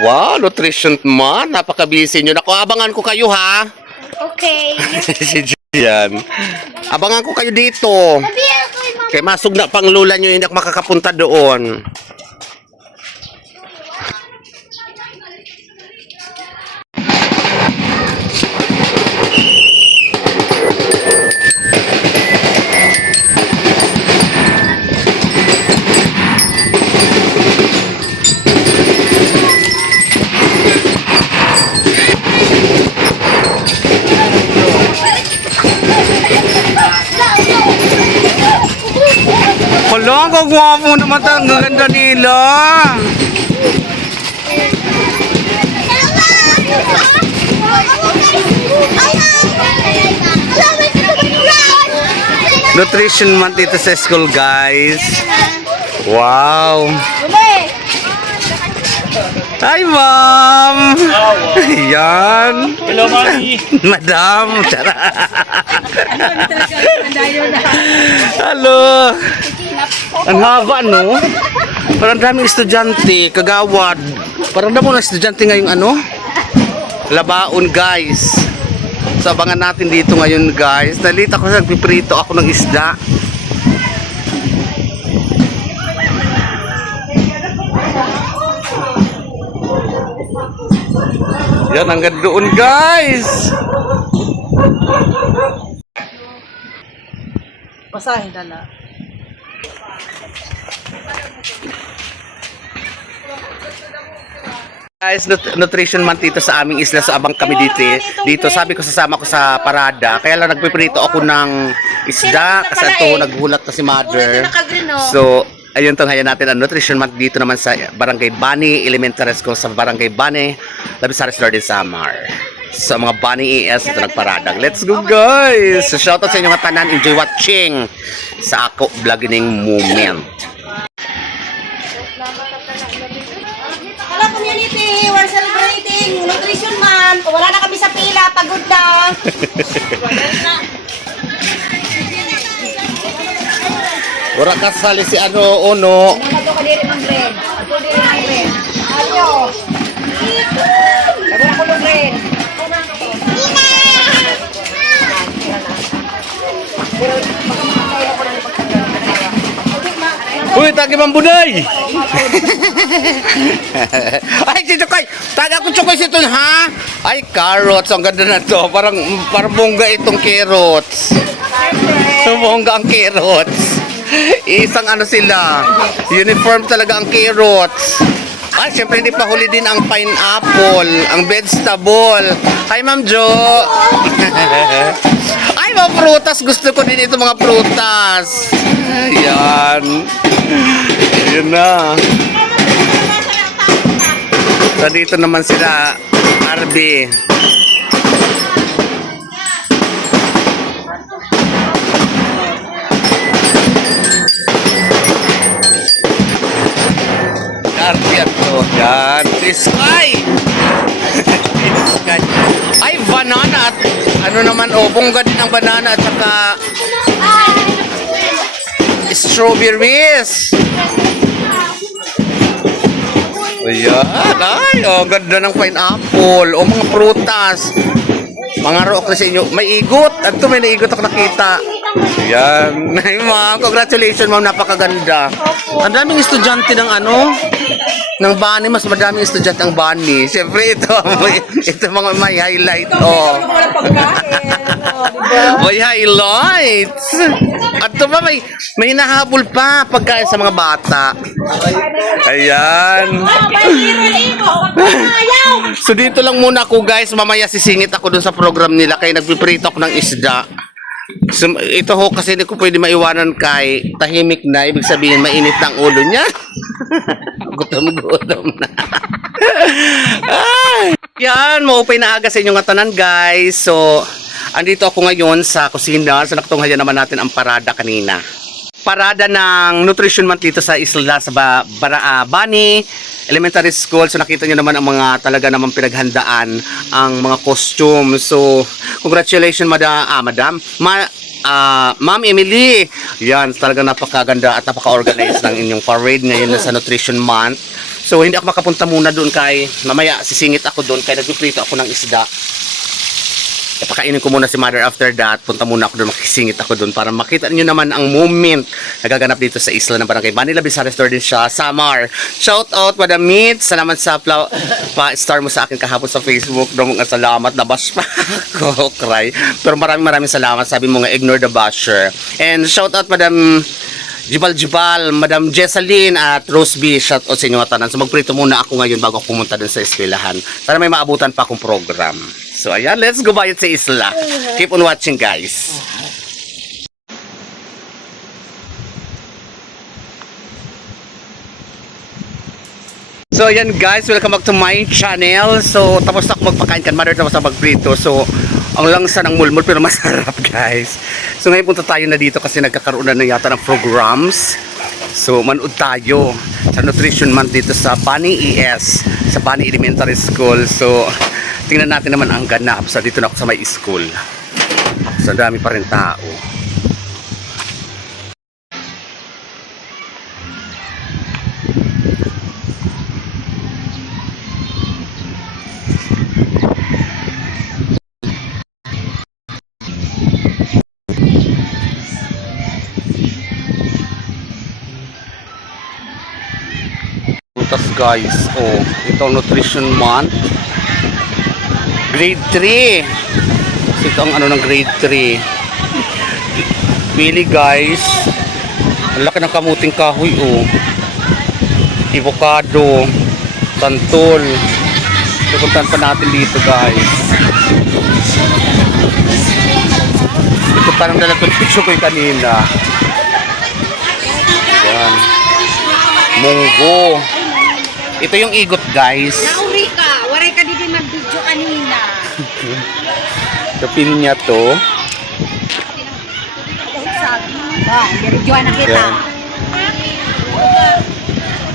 Wow, nutrition man. Napaka-busy nyo. Naku, abangan ko kayo ha. Okay. Si Gian. Abangan ko kayo dito. Sabi ako kay mama. Kaya masog na pang lula nyo, hindi ako makakapunta doon. Hala, ang gwapo naman. Ang ganda nila. Nutrition month dito sa school, guys. Wow. Hi, ma'am. Yan. Hello, mami. Madam. Hello. Ang haba, no? Parang daming estudyante, kagawad. Parang damo na estudyante ngayong ano? Labaon, guys. So, abangan natin dito ngayon, guys. Nalita ko sa nagpiprito ako ng isda. Yan, hanggang doon, guys. Basahin na na. Guys, nutrition month dito sa aming isla. So abang kami dito. Dito sabi ko sasama ko sa parada. Kaya lang nagpiprito ako ng isda. Kasi ito naghulat na si mother. So ayun, tunghayan natin ang nutrition month dito naman sa Barangay Bani Elementary School sa Barangay Bani, Labisares Northern Samar. So mga Bani ES ito nagparadang. Let's go, guys! So shoutout sa inyo mga tanan. Enjoy watching sa ako vlogging moment. Hello community, we're celebrating Nutrition Month. Wala na kami sa pila, pagod na. Ura kasali si ano, Ono. Namato ka diri ng bread. Ako diri ng bread. Ayo. Lago na ko ng bread. Pero makamakakaya ko na pagtanggal. Uy, tagi mambunay! Ay, si Chokoy! Taga ko Chokoy si Ton, ha? Ay, carrots. Ang ganda na to. Parang bongga itong carrots. Bongga ang carrots. Isang ano sila. Uniform talaga ang carrots. Ay, siyempre hindi pa huli din ang pineapple, ang vegetable. Hi, Ma'am Jo! Ay, mga prutas. Gusto ko din ito mga prutas. Yan. Yun na. So, dito naman sila, Arby. Arby ito. Yan. Sky! Sky. Ay, banana. At ano naman, bongga din ang banana at saka strawberries. Ayan. Ay, ganda ng pineapple. O mga prutas. Mga rook na sa inyo. May igot. At ito may naigot ako nakita. Ayan. Ay, ma'am. Congratulations, ma'am. Napakaganda. Ang daming estudyante ng ano? Ng Bani. Mas madaming estudyante ng Bani. Siyempre, ito. Ito mga may highlight. Oh. May highlights. At ito ba, may hinahabol pa pagkain sa mga bata. Ayan. So dito lang muna ako, guys. Mamaya sisingit ako dun sa program nila kaya nagpiprito ako ng isda. So, ito ho kasi hindi ko pwede maiwanan kay tahimik na. Ibig sabihin mainit na ang ulo niya. Gutom na. Ay. Yan, maupay na aga sa inyong tanan, guys. So andito ako ngayon sa kusina. So nakatunghayan naman natin ang parada kanina. Parada ng Nutrition Month dito sa Isla sa Bani Elementary School. So nakita nyo naman ang mga talaga naman pinaghandaan ang mga costume. So congratulations Madam Ma'am Emily. Yan, talaga napakaganda at napaka-organized ng inyong parade ngayon sa Nutrition Month. So hindi ako makapunta muna doon kay mamaya sisingit ako doon kay nagpiprito ako ng isda. Pakainin ko muna si mother after that. Punta muna ako doon, makisingit ako doon para makita niyo naman ang moment na gaganap dito sa isla ng Barangay Manila Bay. Sa restaurant din siya, Samar. Shout out, Madam Meet. Salamat sa pa-star mo sa akin kahapon sa Facebook. Doon nga salamat, nabash pa ako, cry. Pero maraming salamat. Sabi mo nga, ignore the basher. And shout out, Madam Jibal, Madam Jessalyn at Rose B. Shout out sa inyo tanan. So magprito muna ako ngayon bago ako pumunta dun sa eskwelahan. Para may maabutan pa akong program. So ayan, let's go bayad sa isla. Keep on watching, guys. So ayan guys, welcome back to my channel. So tapos na ako magpakain kan mother, tapos na magprito. So ang langsa ng mulmul pero masarap guys. So ngayon punta tayo na dito kasi nagkakaroon na yata ng programs. So manood tayo sa Nutrition Month dito sa Bani ES, sa Bani Elementary School. So tingnan natin naman ang ganap. So dito na ako sa may school. So dami pa rin tao. Butas guys, oh, ito ang Nutrition Month grade 3. So, ito ang ano ng grade 3. Pili guys, ang laki ng kamuting kahoy, oh, avocado, santol. Pupuntahan pa natin dito guys. Ito parang nalagpag-picture ko yung kanina. Yan, munggo. Ito yung igot guys. Nauri ka. Waray ka dito mag-video kanina. Kapin niya to. Videoan na kita. Yan.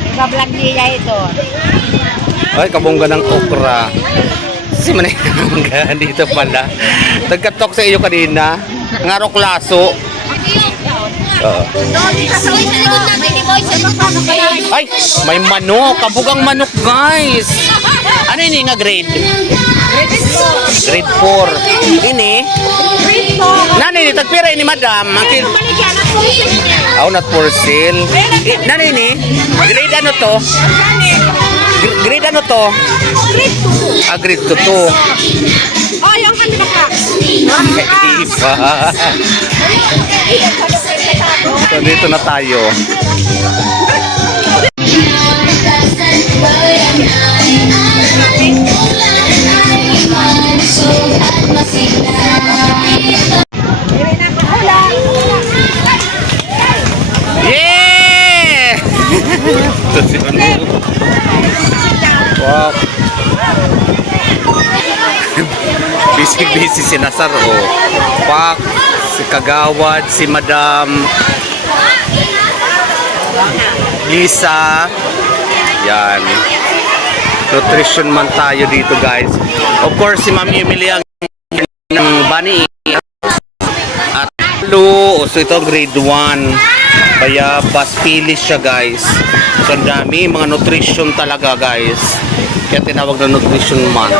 Iba-vlog niya ito. Ay, kabongga ng okra. Si Manay kabongga dito pala. Nagkatok sa iyo kanina. Ngarok laso. Ay, may manok. Kabugang manok guys. Ano ini nga grade? Grade 4. Ini? Nani ni tagpira ini madam? Oh, not for sale. Nani ni? Grade ano to? Grade ano to? Ah, grade 2 to. Oh, yung kanina ka. Iba. So, dito na tayo. Yeah! Wow. Busy si Nasar, oh. Pak, si Kagawad, si Madam Lisa. Yan. Nutrition man tayo dito guys. Of course si Ma'am Emily ang ng Bani at Lu. So ito grade 1. Kaya paspilis siya guys. So ang dami mga nutrition talaga guys. Kaya tinawag na Nutrition Month.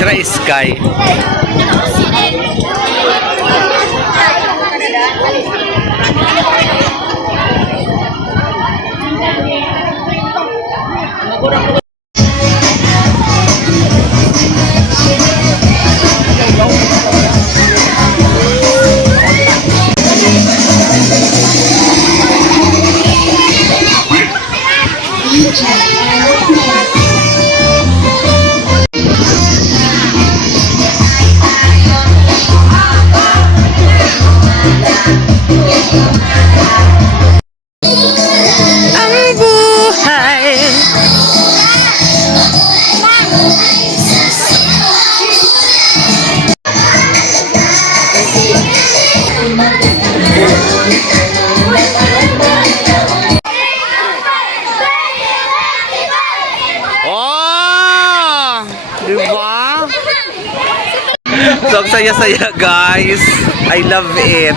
Sira Sky. So, ang saya-saya, guys. I love it.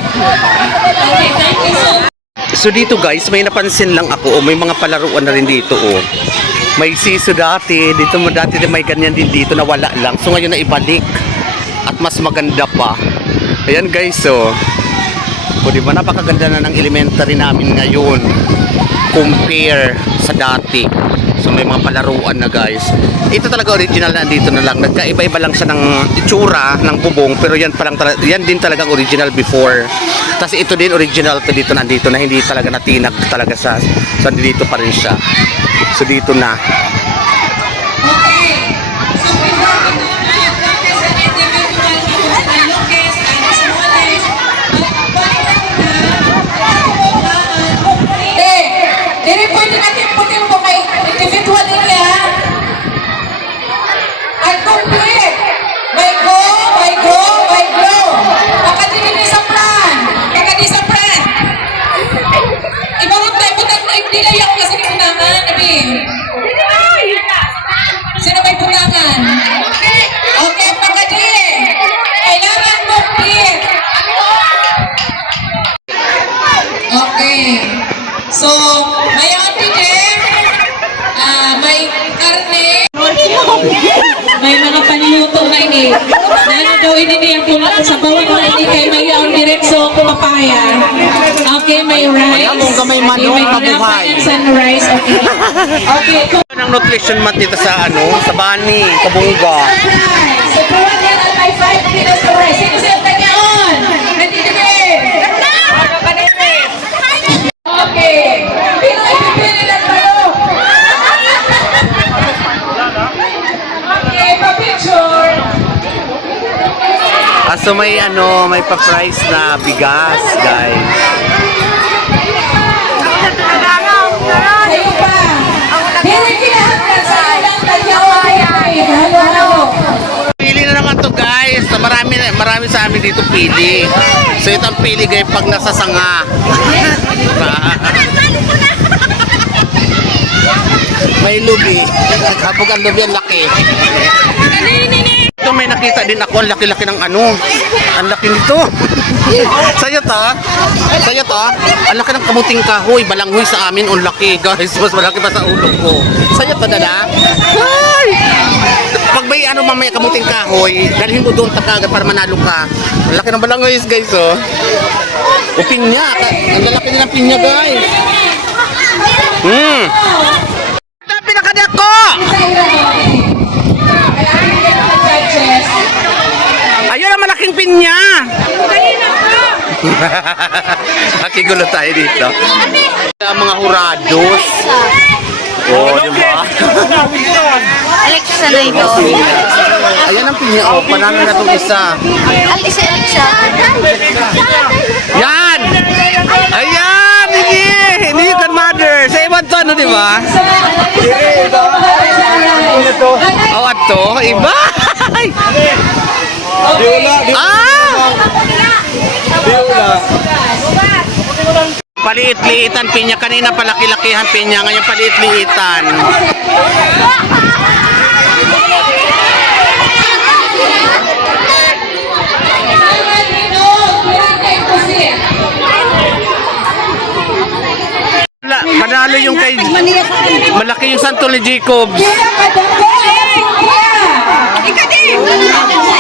So, dito, guys, may napansin lang ako. May mga palaruan na rin dito, May siso dati. Dito mo dati may ganyan din dito na wala lang. So, ngayon na ibalik. At mas maganda pa. Ayan, guys, O, diba, napakaganda na ng elementary namin ngayon. Compare sa dati. So may mga palaruan na, guys. Ito talaga original na dito na lang. Nagkaiba-iba lang siya ng itsura ng bubong, pero yan yan din talagang original before. Tapos ito din original to dito nandito na hindi talaga natinag talaga siya. So dito pa rin siya. So dito na. Dili pwede natin putin po kay individual niya. At complete. By go, by go, by go. Makadili ni sa plan. Makadili sa plan. Ibawag tayo po tayo nagdilayak kasi punangan. Sino may punangan? Okay, makadili. Kailangan complete. Okay. So, may ate din, may karne, may mga panluto na ini. Nana daw ini yung tulad sa bawat na ini kay may ang diretso papaya. Okay, may rice. May manok na buhay. Some rice, okay. Okay, Ang nutrition mat dito sa sa Bani, Kabunga. so pruwan yan at may 5 kilos of rice. Sino siya tanyaon? Nandito din. Okay. Pero ipipili lang tayo. Okay, pa-picture. So may may pa-price na bigas, guys. Sa'yo pa. Pero kinahanglan sa ilang tanyawan. Halo-halo. Pili na naman to, guys. So, marami sa amin dito pili. So ito ang pili, guys, pag nasa sanga. May lubi. Kapag ang lubi, ang laki. Ito may nakita din ako, ang laki-laki ng ang laki nito. Sa'yo to? Sa'yo to? Ang laki ng kamuting kahoy, balanghoy sa amin, ang laki, guys. Mas malaki pa sa ulo ko. Sa'yo to, dada? Ay! Pag may mamaya kamuting kahoy, dalhin mo doon tagagat para manalo ka. Ang laki ng balanghoy, guys, O pinya, ang lalaki din ng pinya, guys. Pinakadako! Ayun ang malaking pinya! Nakigulo tayo dito. Ang mga hurados. Di ba? Alexa na ito. Ayan ang pinya, panalo na itong isa. Alexa. Yan! Ayan! Hindi you can mother. Sa iwan to, di ba? Ato, iba! Paliit-liitan pinya. Kanina palaki-lakihan pinya. Ngayon paliit-liitan. Panalo yung kay malaki yung Santo ni Jacobs.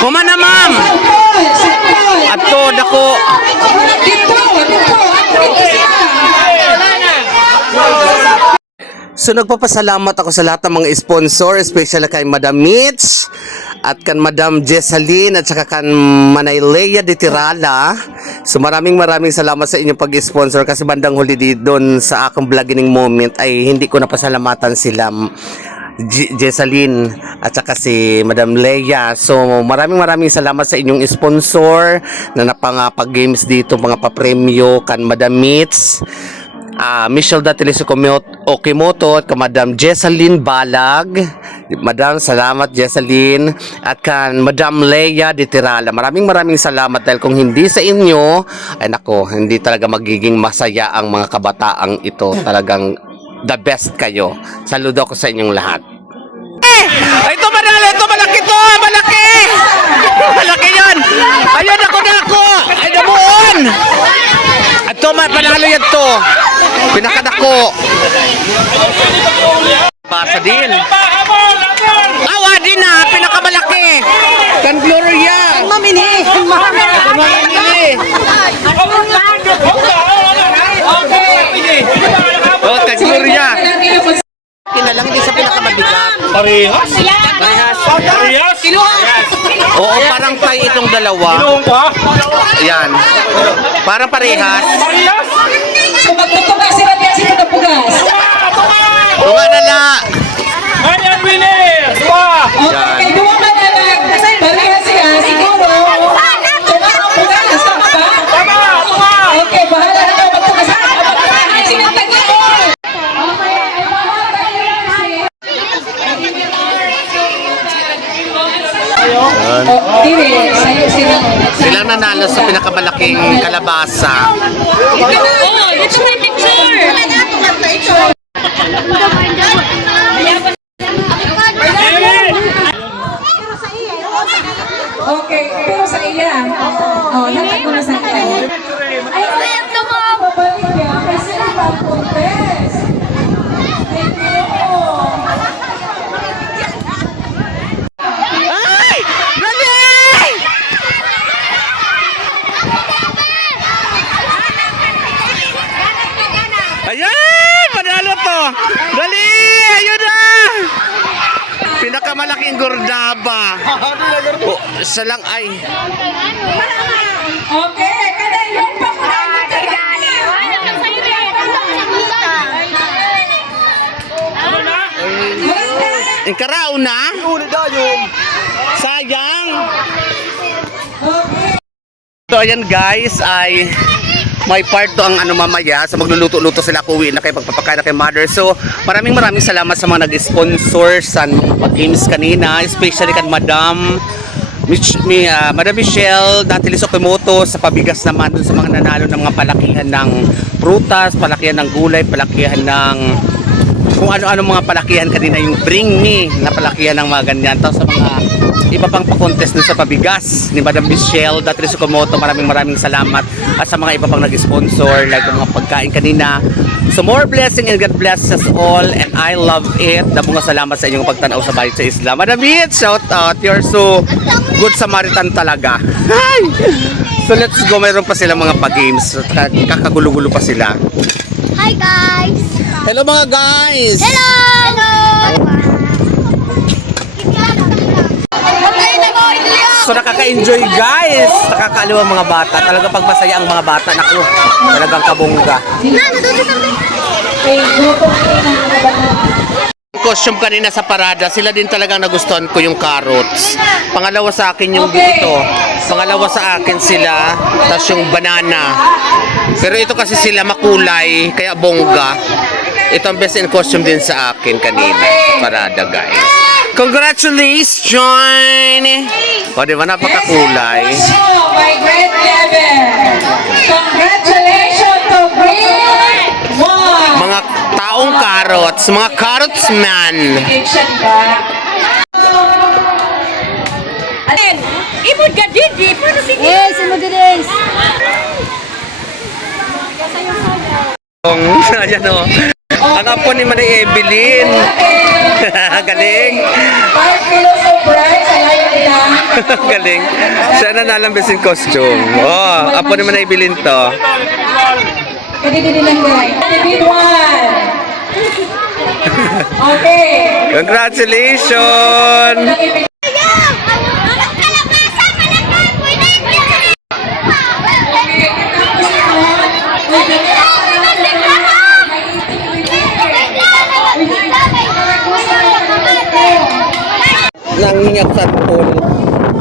Kumana, ma'am. Ato, dako. So nagpapasalamat ako sa lahat ng mga sponsor, especially kay Madam Mitch at kan Madam Jessalyn at saka kan Manay Lea de Tirala. So maraming salamat sa inyong pag-sponsor kasi bandang huli doon sa akong vlogging moment ay hindi ko napasalamatan sila Jessalyn at saka si Madam Lea. So maraming salamat sa inyong sponsor na napangapag-games dito, mga papremyo kan Madam Mitch, Michelle Datilis Okimoto at ka Madam Jessalyn Balag. Madam, salamat Jessalyn. At kan Madam Lea de Tirala. Maraming salamat dahil kung hindi sa inyo, ay nako, hindi talaga magiging masaya ang mga kabataang ito. Talagang the best kayo. Saludo ko sa inyong lahat. Ito manalo, ito malaki to, malaki! Malaki yun! Ayun, ako na ako! Ay, nabuon! At to, panalo yan to. Pinakadako. Pasa din. Awa din na, pinakamalaki. San Gloria. Mamini. Mamini. Oh, San Gloria. Kinalang din sa pinakamabigat. Parehas? Parehas. Oo, parang tayo itong dalawa. Ayan. Parang parehas. So magtutugas sila diyan sa katapugas. Tunga na na. Ganyan, Winnie! Dua! Okay, kay duwa ka na lang. Parehas siya, siguro. Tumapugas, tama ba? Tama! Tama! Okay, bahala na kayo magtugas. Magtugas sila tagyaon. Okay, ay mahal tayo lang kasi. Oh, dire, sa'yo sila. Sila nanalo sa pinakamalaking kalabasa. Oh, ito may picture. Okay, pero sa iya. Oh, lahat mo na sa iya. Ay, ito mo. Babalik niya kasi napag-contest. Thank you. Ay! Dali! Ayan! Panalo to! Dali! Ayun na! Pinakamalaking gordaba. Oh, isa lang ay. Okay, kada yung pakulang Ang karao na? Sayang! So ayan guys, ay may part to ang ano mamaya. So magluluto-luto sila, kuwi na kayo pagpapakain na kay mother. So maraming salamat sa mga nag-sponsor sa mga pag-games kanina, especially kan Madam Michelle Natilis Okimoto sa pabigas naman dun sa mga nanalo ng mga palakihan ng prutas, palakihan ng gulay, palakihan ng kung ano-ano mga palakihan kanina, yung bring me na palakihan ng mga ganyan. Tapos sa mga iba pang pa-contest dun sa pabigas ni Madam Michelle Natilis Okimoto, maraming salamat. At sa mga iba pang nag-sponsor like yung mga pagkain kanina. So more blessing and God bless us all, and I love it. Dabong salamat sa inyong pagtanaw sa Bayit sa Isla. Madam Beat, shout out. You're so good Samaritan talaga. Hi! So let's go. Mayroon pa silang mga pa-games. Kakagulo-gulo pa sila. Hi guys! Hello mga guys! Hello! So nakaka-enjoy guys! Nakakaaliw ang mga bata. Talaga pagmasaya ang mga bata. Naku, talagang kabongga. Costume kanina sa parada, sila din talagang nagustuhan ko yung carrots. Pangalawa sa akin yung ito. Pangalawa sa akin sila, tapos yung banana. Pero ito kasi sila makulay, kaya bongga. Ito ang best in costume din sa akin kanina. Parada guys. Congratulations! O diba, napakakulay. My grade 11. Congratulations to grade 1. Mga taong carrots, mga carrots man. Alin, ibon ka didi, pero sige. Yes, sumudulis! Ayan o. Ang apo ni Manay Evelyn. Galing. 5 kilos of rice, ayaw nila. Galing. Siya na nalambis yung costume. Oh, apo ni Manay Evelyn to. Kadidi lang guys. Kadidi 1. Okay. Congratulations! Nangingi ako sa tol.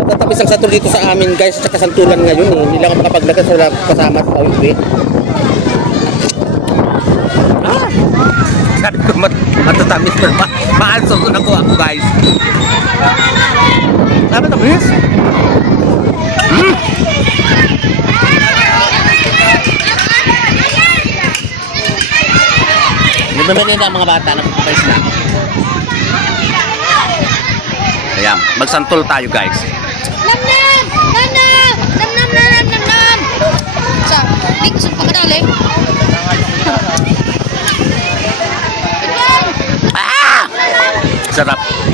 Tatapis ang satol dito sa amin guys, at santulan ngayon eh. Hindi lang ako makapaglagas, wala kasama sa uwi. Ah! Sabi ko matatamis pero maalso ko nakuha ko guys. Dapat tapis? Nagmamali na ang mga bata na pagpapais na. Ayan, magsantol tayo guys. Nam nam! Nam nam! Nam nam nam nam nam nam! Sa, di ko saan pagkadali. Sarap.